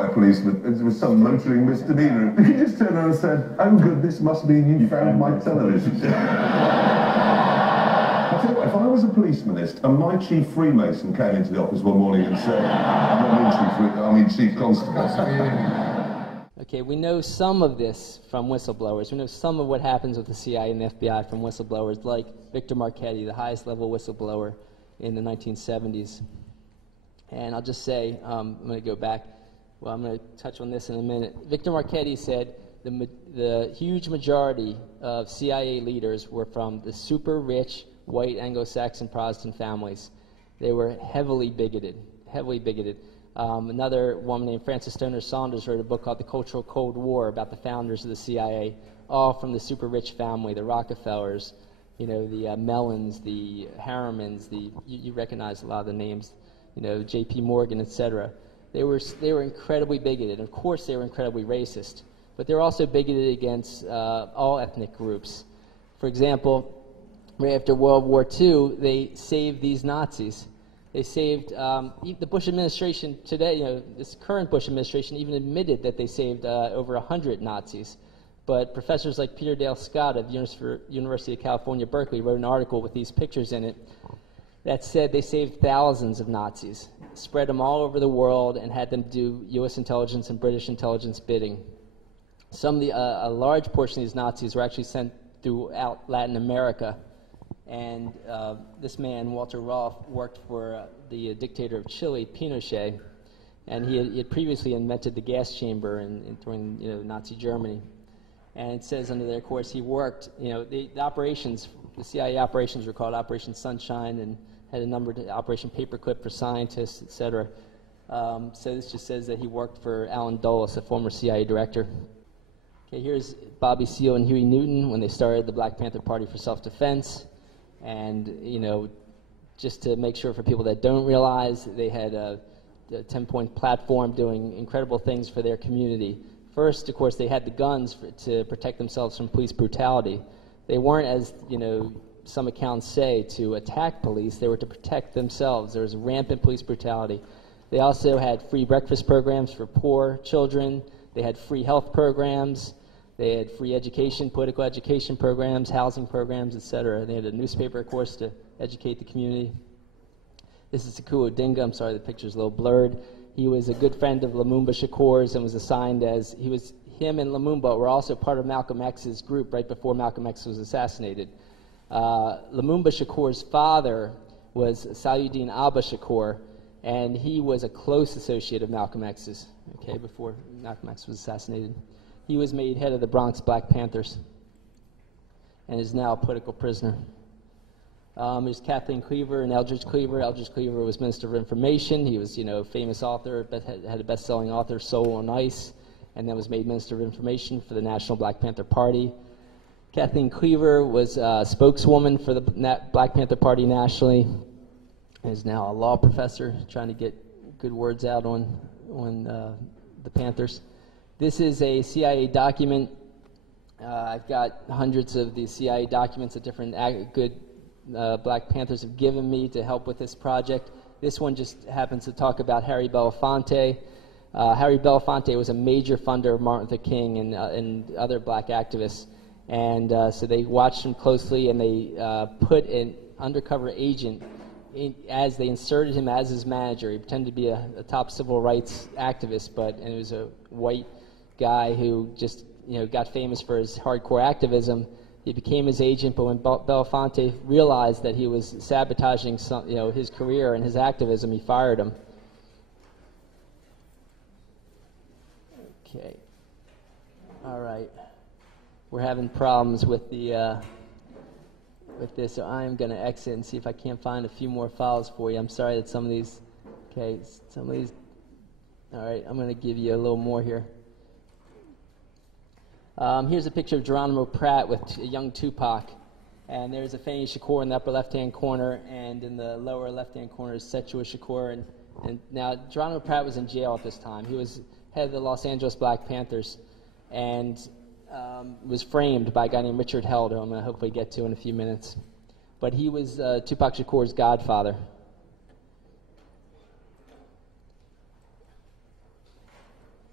by a policeman. It was some motoring misdemeanor. He just turned around and said, "Oh good, this must mean you found my television." I tell you what, if I was a policemanist and my chief Freemason came into the office one morning and said, I mean chief constable. Okay, we know some of this from whistleblowers. We know some of what happens with the CIA and the FBI from whistleblowers, like Victor Marchetti, the highest level whistleblower in the 1970s. And I'll just say, I'm going to go back. Well, I'm going to touch on this in a minute. Victor Marchetti said the huge majority of CIA leaders were from the super rich, white Anglo-Saxon Protestant families. They were heavily bigoted, heavily bigoted. Another woman named Frances Stoner Saunders wrote a book called The Cultural Cold War about the founders of the CIA, all from the super rich family, the Rockefellers, you know, the Mellons, the Harrimans, you recognize a lot of the names, you know, J.P. Morgan, etc. They were incredibly bigoted. And of course, they were incredibly racist, but they were also bigoted against all ethnic groups. For example, right after World War II, they saved these Nazis. They saved the Bush administration today. You know, this current Bush administration even admitted that they saved over 100 Nazis. But professors like Peter Dale Scott of the University of California, Berkeley, wrote an article with these pictures in it that said they saved thousands of Nazis, spread them all over the world, and had them do U.S. intelligence and British intelligence bidding. A large portion of these Nazis were actually sent throughout Latin America. And this man, Walter Roth, worked for the dictator of Chile, Pinochet, and he had previously invented the gas chamber during Nazi Germany. And it says under there, of course, he worked. The operations, the CIA operations were called Operation Sunshine, and had a number to Operation Paperclip for scientists, etc. So this just says that he worked for Alan Dulles, a former CIA director. Okay, here's Bobby Seale and Huey Newton when they started the Black Panther Party for Self-Defense. And, just to make sure for people that don't realize, they had a 10-point platform doing incredible things for their community. First, of course, they had the guns to protect themselves from police brutality. They weren't, as, some accounts say, to attack police. They were to protect themselves. There was rampant police brutality. They also had free breakfast programs for poor children. They had free health programs. They had free education, political education programs, housing programs, etc. They had a newspaper, of course, to educate the community. This is Sekou Odinga. I'm sorry, the picture's a little blurred. He was a good friend of Lumumba Shakur's and was assigned as, him and Lumumba were also part of Malcolm X's group right before Malcolm X was assassinated. Lumumba Shakur's father was Salyuddin Abba Shakur, and he was a close associate of Malcolm X's, okay, before Malcolm X was assassinated. He was made head of the Bronx Black Panthers and is now a political prisoner. There's Kathleen Cleaver and Eldridge Cleaver. Eldridge Cleaver was Minister of Information. He was, a famous author, had a best-selling author, Soul on Ice, and then was made Minister of Information for the National Black Panther Party. Kathleen Cleaver was a spokeswoman for the Black Panther Party nationally and is now a law professor trying to get good words out on the Panthers. This is a CIA document. I've got hundreds of these CIA documents that different good Black Panthers have given me to help with this project. This one just happens to talk about Harry Belafonte. Harry Belafonte was a major funder of Martin Luther King and other black activists. And so they watched him closely, and they put an undercover agent as they inserted him as his manager. He pretended to be a top civil rights activist, and it was a white guy who just got famous for his hardcore activism. He became his agent, but when Belafonte realized that he was sabotaging his career and his activism, he fired him. Okay. All right. We're having problems with this, so I'm going to exit and see if I can't find a few more files for you. I'm sorry that some of these. All right, I'm going to give you a little more here. Here's a picture of Geronimo Pratt with a young Tupac, and there's Afeni Shakur in the upper left-hand corner, and in the lower left-hand corner is Setua Shakur. And now Geronimo Pratt was in jail at this time. He was head of the Los Angeles Black Panthers, and was framed by a guy named Richard Held, who I'm going to hopefully get to in a few minutes. But he was Tupac Shakur's godfather.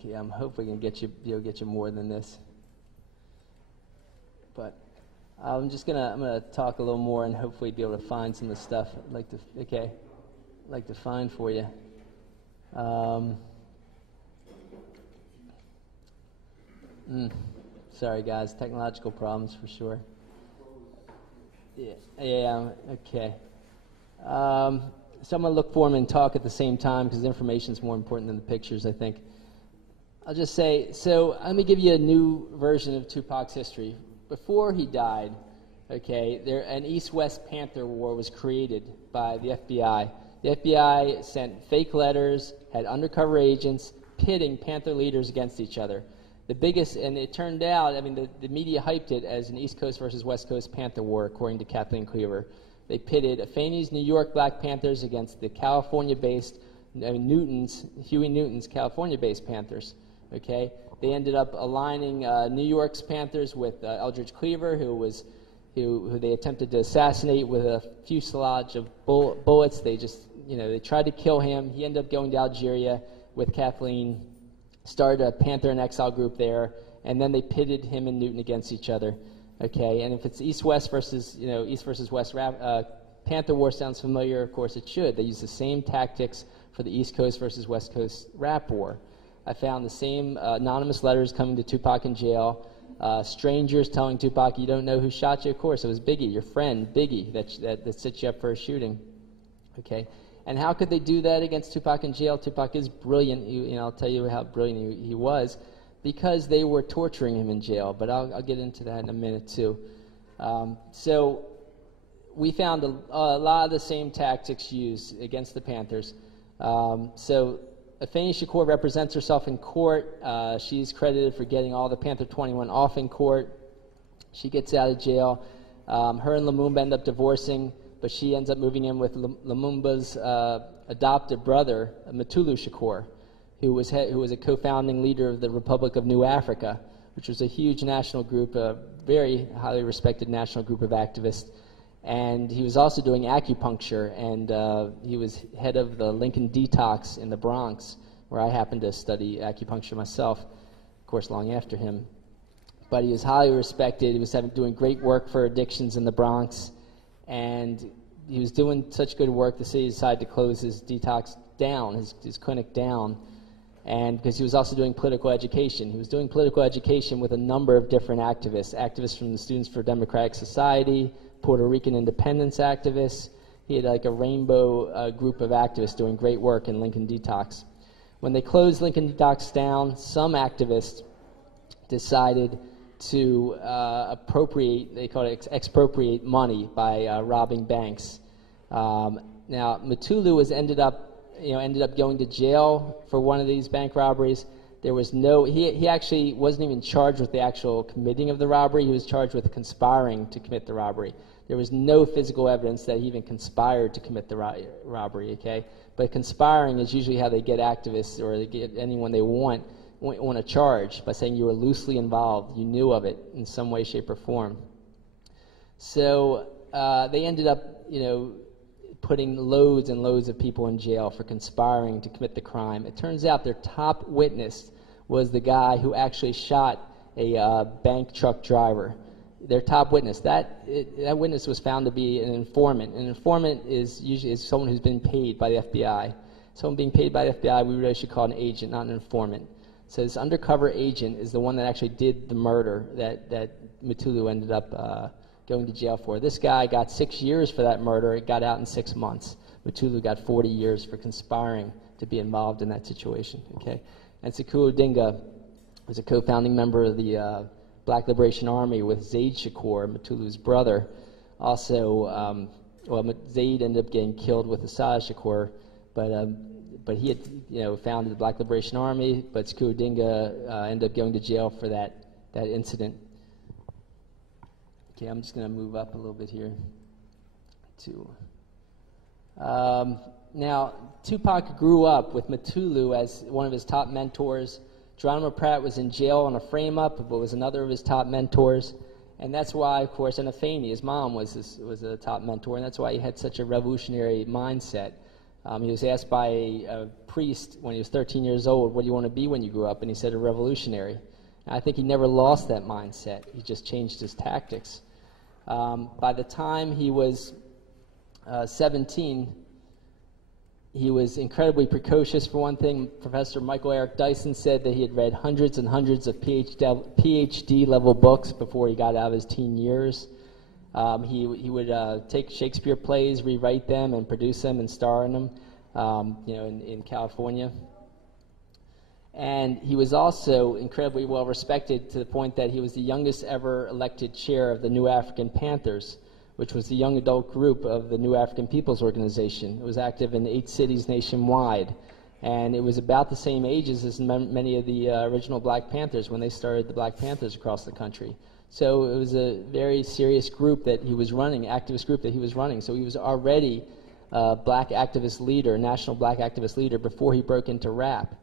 Okay, I'm hoping we can get you more than this. But I'm gonna talk a little more and hopefully be able to find some of the stuff I'd like to find for you. Sorry guys, technological problems for sure. Yeah, okay. So I'm going to look for them and talk at the same time because the information is more important than the pictures, I think. I'll just say, so let me give you a new version of Tupac's history. Before he died, okay, an East-West Panther War was created by the FBI. The FBI sent fake letters, had undercover agents pitting Panther leaders against each other. The biggest, and it turned out, I mean, the media hyped it as an East Coast versus West Coast Panther War, according to Kathleen Cleaver. They pitted Afeni's New York Black Panthers against the California-based, Huey Newton's California-based Panthers. Okay, they ended up aligning New York's Panthers with Eldridge Cleaver, who they attempted to assassinate with a fuselage of bullets. They just, they tried to kill him. He ended up going to Algeria with Kathleen, started a Panther in Exile group there, and then they pitted him and Newton against each other. Okay, and if it's East-West versus, East versus West Panther War sounds familiar, of course it should. They use the same tactics for the East Coast versus West Coast rap war. I found the same anonymous letters coming to Tupac in jail, strangers telling Tupac, you don't know who shot you? Of course, it was Biggie, your friend, Biggie, that set you up for a shooting. Okay, and how could they do that against Tupac in jail? Tupac is brilliant. I'll tell you how brilliant he was, because they were torturing him in jail. But I'll get into that in a minute too. So we found a lot of the same tactics used against the Panthers. So Afeni Shakur represents herself in court. She's credited for getting all the Panther 21 off in court. She gets out of jail. Her and Lumumba end up divorcing, but she ends up moving in with Lumumba's adopted brother, Mutulu Shakur, who was a co-founding leader of the Republic of New Africa, which was a huge national group, a very highly respected national group of activists. And he was also doing acupuncture, and he was head of the Lincoln Detox in the Bronx, where I happened to study acupuncture myself, of course, long after him. But he was highly respected. He was doing great work for addictions in the Bronx, and he was doing such good work, the city decided to close his detox down, his clinic down, and because he was also doing political education. He was doing political education with a number of different activists from the Students for Democratic Society, Puerto Rican independence activists. He had like a rainbow group of activists doing great work in Lincoln Detox. When they closed Lincoln Detox down, some activists decided to expropriate money by robbing banks. Now, Mutulu ended up going to jail for one of these bank robberies. There was he actually wasn't even charged with the actual committing of the robbery. He was charged with conspiring to commit the robbery. There was no physical evidence that he even conspired to commit the robbery, okay? But conspiring is usually how they get activists, or they get anyone they want to charge, by saying you were loosely involved, you knew of it in some way, shape, or form. So they ended up, putting loads and loads of people in jail for conspiring to commit the crime. It turns out their top witness was the guy who actually shot a bank truck driver. Their top witness. That witness was found to be an informant. An informant is usually someone who's been paid by the FBI. Someone being paid by the FBI, we really should call an agent, not an informant. So this undercover agent is the one that actually did the murder that Mutulu ended up going to jail for. This guy got 6 years for that murder. It got out in 6 months. Mutulu got 40 years for conspiring to be involved in that situation. Okay, and Sekou Odinga was a co-founding member of the Black Liberation Army with Zaid Shakur, Mutulu's brother. Also, Zaid ended up getting killed with Assad Shakur, but he had founded the Black Liberation Army. But Sekou Odinga ended up going to jail for that incident. Okay, I'm just going to move up a little bit here. Now, Tupac grew up with Mutulu as one of his top mentors. Geronimo Pratt was in jail on a frame-up, but was another of his top mentors. And that's why, of course, and Afeni, his mom, was a top mentor, and that's why he had such a revolutionary mindset. He was asked by a priest when he was 13 years old, what do you want to be when you grow up? And he said, a revolutionary. And I think he never lost that mindset. He just changed his tactics. By the time he was 17, he was incredibly precocious, for one thing. Professor Michael Eric Dyson said that he had read hundreds and hundreds of PhD-level books before he got out of his teen years. He would take Shakespeare plays, rewrite them, and produce them and star in them, in California. And he was also incredibly well respected to the point that he was the youngest ever elected chair of the New African Panthers, which was the young adult group of the New African People's Organization. It was active in 8 cities nationwide. And it was about the same ages as many of the original Black Panthers when they started the Black Panthers across the country. So it was a very serious group that he was running, activist group that he was running. So he was already a black activist leader, national black activist leader, before he broke into rap.